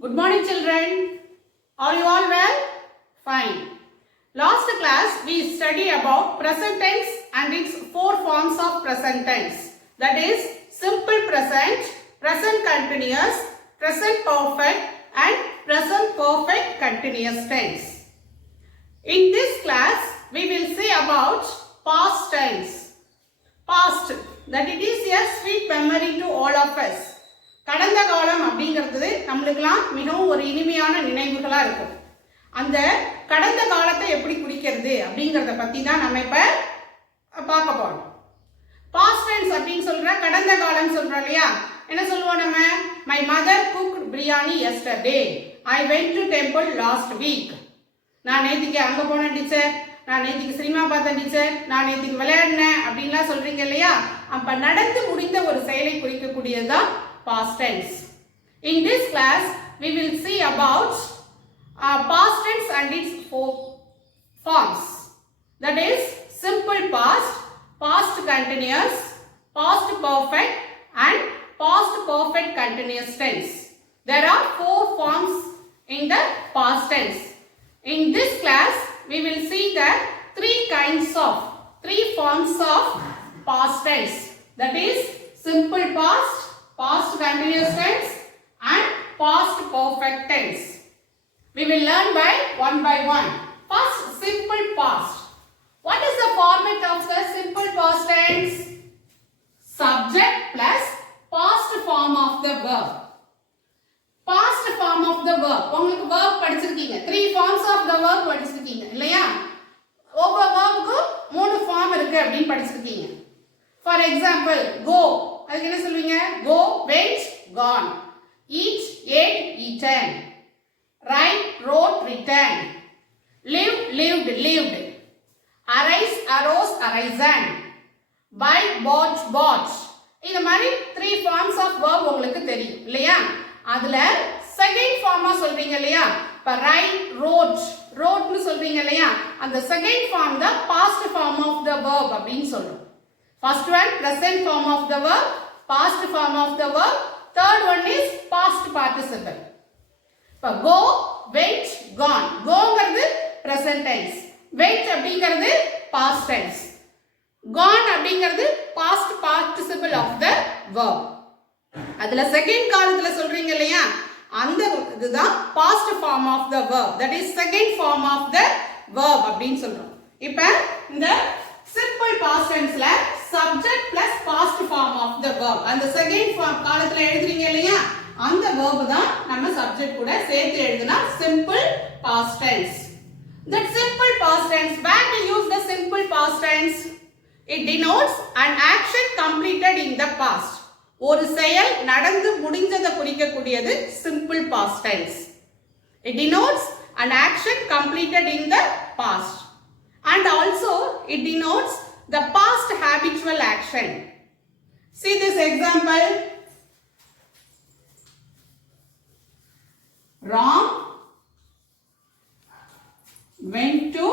Good morning, children. Are you all well? Fine. Last class we studied about present tense and its four forms of present tense. That is simple present, present continuous, present perfect and present perfect continuous tense. In this class we will see about past tense. Past, that it is a sweet memory to all of us. கடந்த காலம் அப்படிங்கிறது நம்மளுக்கெல்லாம் மிகவும் ஒரு இனிமையான நினைவுகளா இருக்கும். அந்த கடந்த காலத்தை எப்படி குறிக்கிறது அப்படிங்கறத பத்தி தான் நம்ம இப்ப பார்க்க போறோம். பாஸ்ட் டென்ஸ் அப்படின்னு சொல்ற கடந்த காலம் சொல்றோம் இல்லையா? என்ன சொல்லுவோம் நம்ம? My mother cooked biryani yesterday. I went to temple last week. நான் நேத்திக்கு அங்க போனேன் டீச்சர், நான் நேத்திக்கு சினிமா பார்த்தேன் டீச்சர், நான் நேத்திக்கு விளையாடினேன் அப்படின்லாம் சொல்றீங்க இல்லையா? அப்ப நடந்து முடிந்த ஒரு செயலை குறிக்கக்கூடியதுதான் past tense. In this class, we will see about past tense and its four forms. That is simple past, past continuous, past perfect and past perfect continuous tense. There are four forms in the past tense. In this class, we will see the three forms of past tense. That is simple past, past continuous tense and past perfect tense. We will learn by one. First, simple past. What is the format of the simple past tense? Subject plus past form of the verb. Past form of the verb. உங்களுக்கு verb படிச்சிருக்கீங்க. Three forms of the verb படிச்சிருக்கீங்க இல்லையா? ஒவ்வொரு verb-க்கு மூணு form இருக்கு அப்படின்னு படிச்சிருக்கீங்க. For example, go. அதுக்கு என்ன சொல்வீங்க? Go, went, gone. Eat, ate, eaten. Write, wrote, written. Live, lived, lived. Arise, arose, arisen. Buy, bought, bought. இந்த மாதிரி three forms of verb உங்களுக்கு தெரியும் இல்லையா? அதுல second form-ஆ சொல்றீங்க இல்லையா? இப்ப write, wrote, wrote-னு சொல்றீங்க இல்லையா? அந்த second form தான் past form of the verb அப்படின்னு சொல்றோம். First one, present form of the verb, past form of the verb. Third one is past participle. இப்போ go, went, gone. Goங்கிறது present tense. Went அப்படிங்கிறது past tense. Gone அப்படிங்கிறது past participle of the verb. அதுல second காலத்துல சொல்றீங்க இல்லையா? அந்த இதுதான் past form of the verb. That is second form of the verb அப்படின்னு சொல்றோம். இப்போ இந்த simple past tenseல subject plus past form of the verb அந்த second form காலத்துல எழுதுறீங்க இல்லையா? அந்த verb தான் நம்ம subject கூட சேர்த்து எழுதுனா simple past tense. That simple past tense, when we use the simple past tense, it denotes an action completed in the past. ஒரு செயல் நடந்து முடிஞ்சதை குறிக்கக்கூடியது simple past tense. It denotes an action completed in the past. And also it denotes the past habitual action. See this example. Ram went to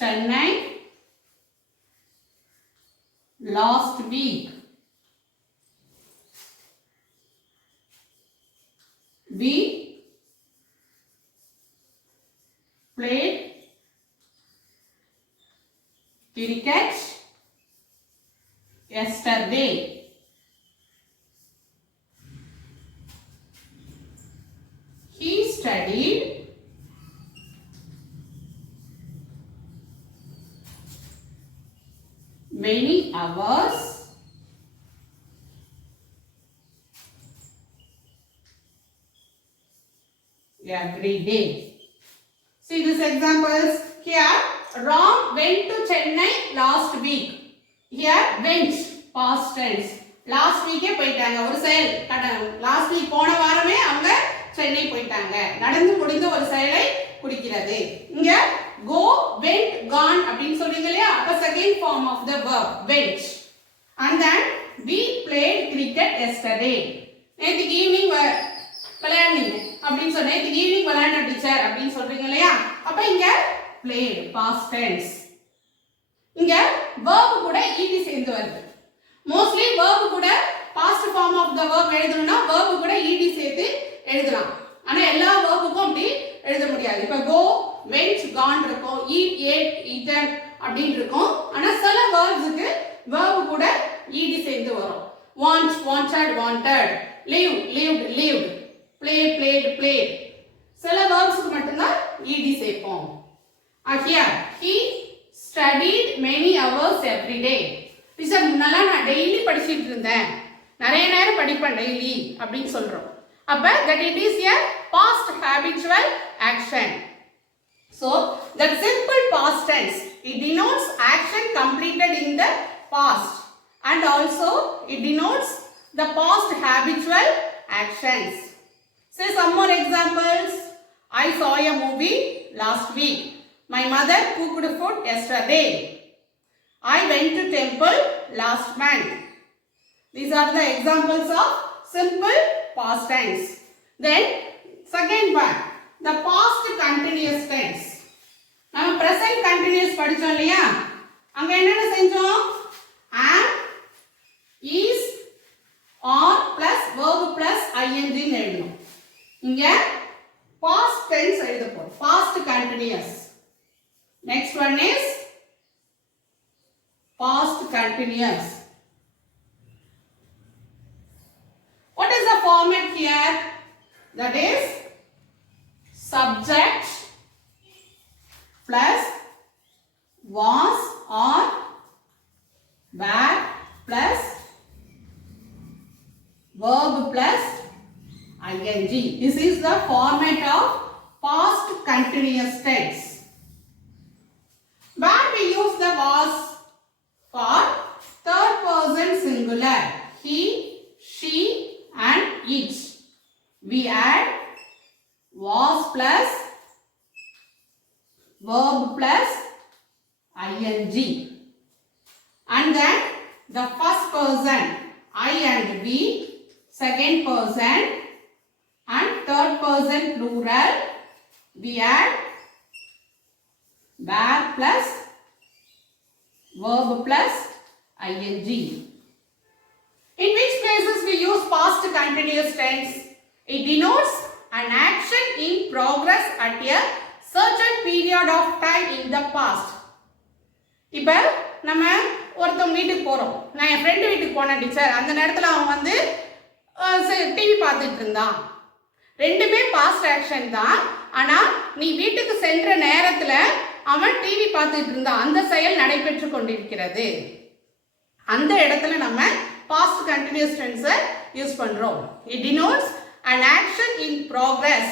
Chennai last week. We played cricket yesterday. He studied many hours every day. See these examples. Here, Ram went to Chennai last week. Here, went, past tense. Last week போயிட்டாங்க ஒரு செயல். Last week போன வாரமே அவங்க சென்னை போயிட்டாங்க. நடந்து முடிந்த ஒரு செயலை குறிக்கிறது. இங்க go, went, gone அப்படின்னு சொல்றீங்க இல்லையா? அப்ப second form of the verb, went. And then we played cricket yesterday. நேத்திக்கு ஈவினிங் விளையாடுனீங்க அப்படின்னு சொன்னேன். நேத்திக்கு ஈவினிங் விளையாடின டீச்சர் அப்படின்னு சொல்றீங்க இல்லையா? அப்ப இங்க played, past tense. இங்க verb கூட ed சேர்ந்து வருது. Mostly verb கூட past form of the verb எழுதணும்னா verb கூட ed சேர்த்து எழுதலாம். ஆனா எல்லா verb-க்கும் அப்படி எழுத முடியாது. இப்ப go, went, gone இருக்கும். eat, ate, eaten அப்படினு இருக்கும். ஆனா சில verbs-க்கு verb கூட ed சேர்த்து வரும். want, wanted, wanted. live, lived, lived. play, played, played. சில verbs-க்கு மட்டும் தான் ed சேர்ப்போம். Here he studied many hours every day. Teacher முன்னெல்லாம் நான் டெய்லி படிச்சிட்டு இருந்தேன், நிறைய நேரம் படிப்பேன் டெய்லி அப்படின்னு சொல்றோம். அப்ப that it is a past habitual action. So that simple past tense, it denotes action completed in the past and also it denotes the past habitual actions. Say some more examples. I saw a movie last week. My mother cooked food yesterday. I went to temple last month. These are the examples of simple past tense. Then second one, the past continuous tense. நம்ம present continuous படிச்சோம் இல்லையா? அங்க என்னென்ன செஞ்சோம்? am, is, are plus verb plus ing ன்னு எழுதணும். இங்க past tense எழுத போறோம். Past continuous. Next one is past continuous. What is the format here? That is subject plus was or were plus verb plus ing. This is the format of past continuous tense. Where we use the was for third person singular, he, she and it. We add was plus verb plus ing. And then the first person, I and we, second person and third person plural, we add were plus verb plus ing. In which places we use past continuous tense? It denotes an action in progress at a certain period of time in the past. இப்போ நம்ம ஒருத்தவங்க வீட்டுக்கு போறோம். நான் என் ஃப்ரெண்ட் வீட்டுக்கு போனேன் டீச்சர். அந்த நேரத்துல அவன் வந்து டிவி பார்த்துட்டு இருந்தான். ரெண்டுமே பாஸ்ட் ஆக்ஷன் தான். ஆனா நீ வீட்டுக்கு சென்ற நேரத்துல அவன் டிவி பார்த்துட்டு இருந்தான். அந்த செயல் நடைபெற்று கொண்டிருக்கிறது. அந்த இடத்துல நம்ம past continuous tense யூஸ் பண்றோம். It denotes an action in progress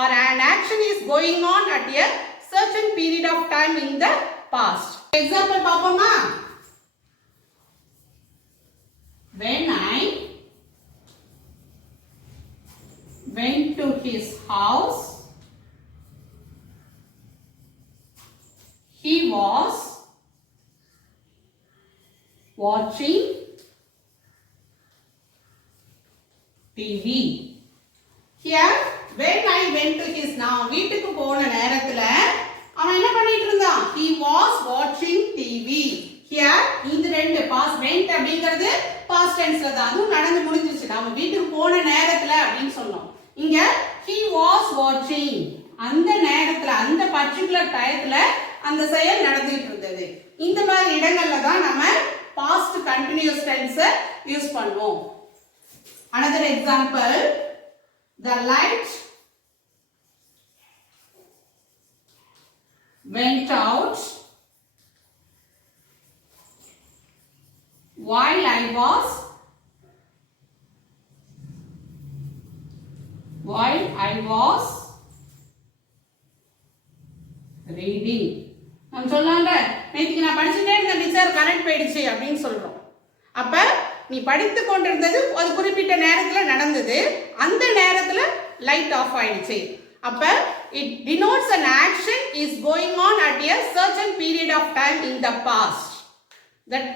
or an action is going on at a certain period of time in the past. Example பாப்போமா? When I went to his house, he was watching TV. Here, when I went to his, நான் வீட்டுக்கு போன நேரத்துல அவன் என்ன பண்ணிட்டு இருந்தான்? He was watching TV. Here, இந்த ரெண்டு past went அப்படிங்கிறது past tenseல தான். அதுவும் நடந்து முடிஞ்சிருச்சு. நாம வீட்டுக்கு போன நேரத்துல அப்படின்னு சொன்னோம். இங்க he was watching. அந்த நேரத்துல அந்த பர்టిక్యులர் டயத்துல அந்த செயல் நடந்துட்டு இருந்தது. இந்த மாதிரி இடங்கள்ல தான் நம்ம past continuous tense யூஸ் பண்ணுவோம். Another example, the light went out while I was reading. நம்ம சொல்லலாம்ல, நேத்துக்கு நான் படிச்சுட்டே இருந்தேன் டீச்சர் கரண்ட் போயிடுச்சு அப்படின்னு சொல்றோம். அப்ப நீ படித்து கொண்டிருந்தது ஒரு குறிப்பிட்ட நேரத்துல நடந்தது. அந்த நேரத்துல லைட் ஆஃப் ஆயிடுச்சு. அப்ப it denotes an action is going on at a certain period of time in the past. That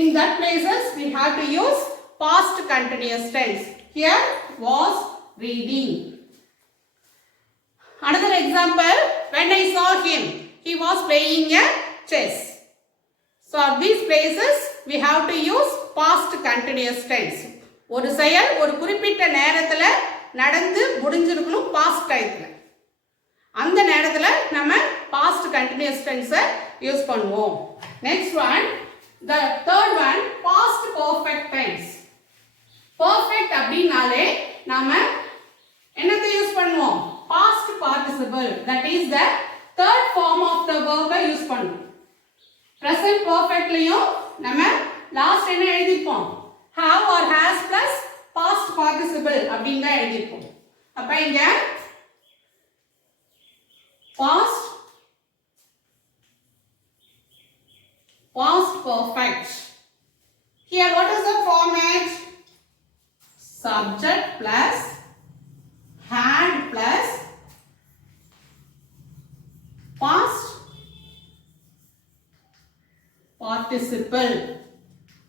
in that places we have to use past continuous tense. Here was reading. Another example, when I saw him, he was playing a chess. So at these places we have to use past continuous tense. ஒரு செயல் ஒரு குறிப்பிட்ட நேரத்துல நடந்து முடிஞ்சிருக்கணும் பாஸ்ட் டைத்துல. அந்த நேரத்துல நம்ம பாஸ்ட் கண்டினியூஸ் டென்ஸை யூஸ் பண்ணுவோம். Next one, the third one, past perfect tense. perfect அப்படினாலே நாம என்னத்தை யூஸ் பண்ணுவோம்? past participle, that is the third form of the verb use பண்ணுவோம். present perfectலயும் நம்ம லாஸ்ட் என்ன எழுதிப்போம்? have or has plus past participle அப்படின்னு தான் எழுதிப்போம். அப்ப இங்க past perfect. Here what is the format? Subject plus had plus past participle.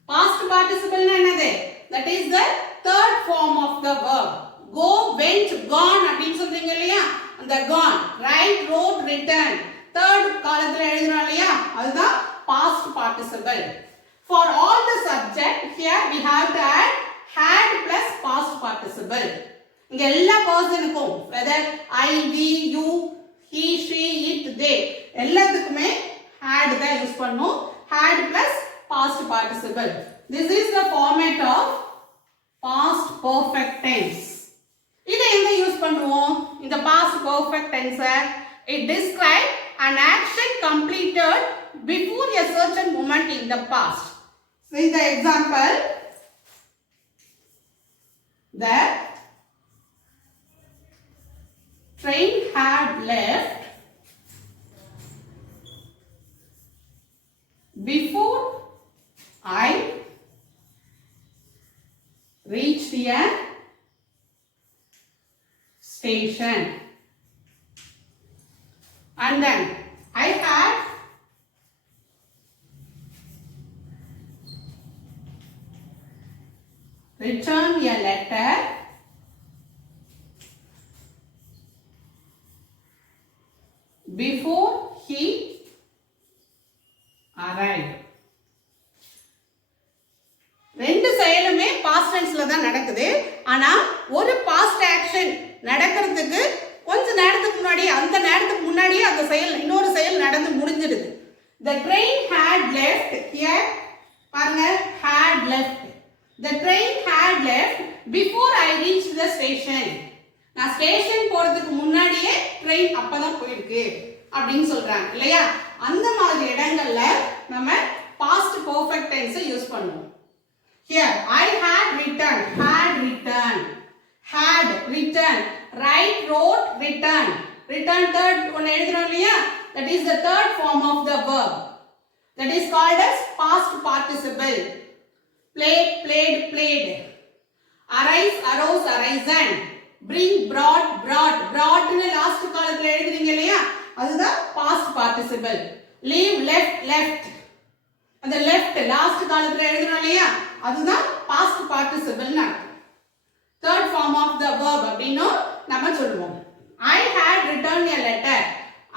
Past participle na enadhu? That is the third form of the verb. Go, went, gone அப்படினு சொல்றீங்க இல்லையா? அந்த gone, write, wrote, written, third காலத்துல எழுதுறோம் இல்லையா? அதுதான் past participle. For all the subject here we have to add had plus past participle. இங்க எல்லா பர்சனுக்கும் whether I, we, you, he, she, it, they எல்லாத்துக்குமே had தான் யூஸ் பண்ணோம். had plus past participle. This is the format of past perfect tense. இதை எங்க யூஸ் பண்ணுவோம்? இந்த past perfect tense it describes an action completed before a certain moment in the past. So in the example, the train had left before I reached a station, and then I had returned a letter before he arrived. ரெண்டு செயலுமே பாஸ்ட் டென்ஸ்ல தான் நடக்குது. ஆனா ஒரு past action நடக்கிறதுக்கு கொஞ்ச நேரத்துக்கு முன்னாடி அந்த நேரத்துக்கு முன்னாடியே அந்த செயல் இன்னொரு செயல் நடந்து முடிஞ்சிடுது. The train had left here. பாருங்க, had left. The train had left before I reached the station. நான் ஸ்டேஷன் போறதுக்கு முன்னாடியே ட்ரெயின் அப்பதான் போயிருக்கு அப்படின்னு சொல்றாங்க இல்லையா? அந்த மாதிரி இடங்கள்ல நம்ம பாஸ்ட் பெர்ஃபெக்ட் டென்ஸ் யூஸ் பண்ணுவோம். Here I had returned, had returned, had returned, write, wrote, return. Return third one எழுதுறோம் இல்லையா? That is the third form of the verb. That is called as past participle. Played, played, played. Arise, arose, arisen. Bring, brought, brought. Brought னு லாஸ்ட் காலத்துல எழுதுறீங்க இல்லையா? அதுதான் past participle. Leave, left, left. அந்த left last காலத்துல எழுதுறோம் இல்லையா? அதுதான் past participle னு அர்த்தம். third form of the verb அப்படினு நம்ம சொல்லுவோம். I had returned a letter.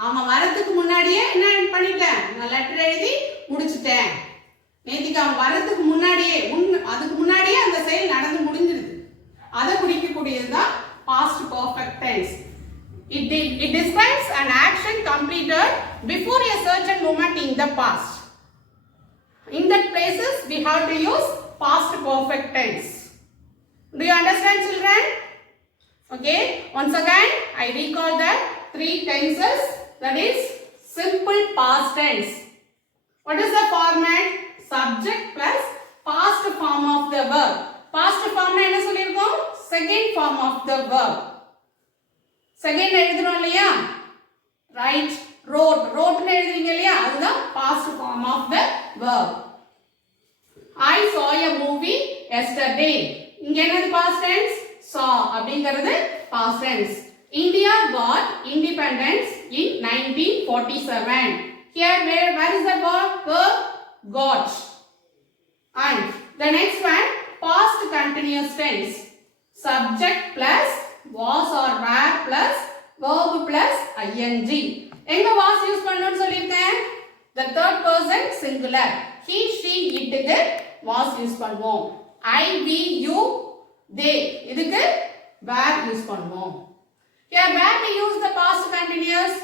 அவன் வரதுக்கு முன்னாடியே என்ன பண்ணிட்டேன்? நான் லெட்டர் எழுதி முடிச்சிட்டேன். நேத்திக்கு அவன் வரதுக்கு முன்னாடியே அதுக்கு முன்னாடியே அந்த செயல் நடந்து முடிஞ்சிருது. அதை குறிக்கக்கூடியதுதான் past perfect tense. It describes an action completed before a certain moment in the past. In that places we have to use past perfect tense. Do you understand, children? Okay, once again I recall the three tenses. That is simple past tense. What is the format? Subject plus past form of the verb. Past form na enna sollirukom? Second form of the verb. Second எழுதுறோம் இல்லையா? Write, wrote, wrote னு எழுதுறீங்க இல்லையா? அதுதான் past form of the verb. I saw a movie yesterday. இங்க என்னது past tense? Saw அப்படிங்கிறது past tense. India got independence in 1947. Here where is the verb? Got. And the next one, past continuous tense. Subject plus was or were plus verb plus ing. எங்க was use பண்ணனும்னு சொல்லிருக்கேன்? The third person singular. He, she, it க்கு was use பண்ணுவோம். I, we, you, they இதுக்கு where use பண்ணுவோம். Here where we use the past continuous,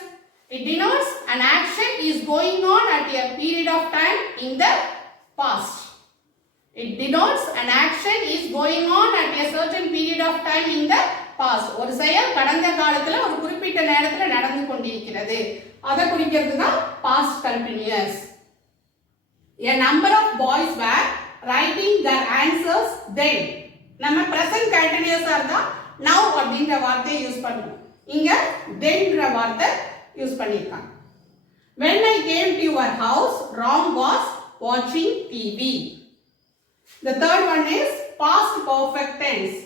it denotes an action is going on at a period of time in the past. It denotes an action is going on at a certain period of time in the past. ஒரு செயல் கடந்த காலத்துல ஒரு குறிப்பிட்ட நேரத்துல நடந்து கொண்டிருக்கிறது. அத குறிக்கிறது தான் past continuous. A number of boys were writing their answers then. நம்ம present continuous இருந்தா now அப்படிங்கற வார்த்தையை யூஸ் பண்ணுவோம். இங்க thenன்ற வார்த்தை யூஸ் பண்ணிருக்காங்க. When I came to your house, Ram was watching TV. The third one is past perfect tense.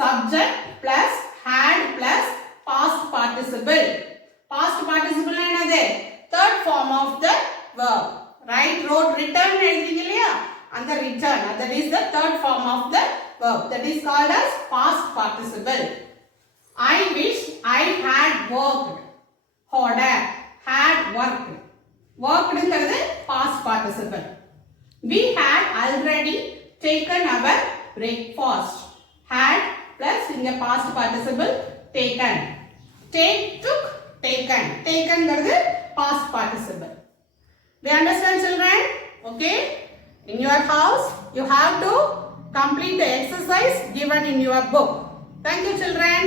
Subject plus had plus past participle. Past participle என்னது? Third form of the verb. Write, wrote, return எழுதிங்க இல்லையா? அந்த return, that is the third form of the verb. That is called as past participle. I wish I had worked. Had worked. Worked ங்கிறது past participle. We had already taken our breakfast. Had plus இங்க past participle taken. Take, took, taken. Taken ங்கிறது past participle. Do you understand, children? Okay? In your house, you have to complete the exercise given in your book. Thank you, children.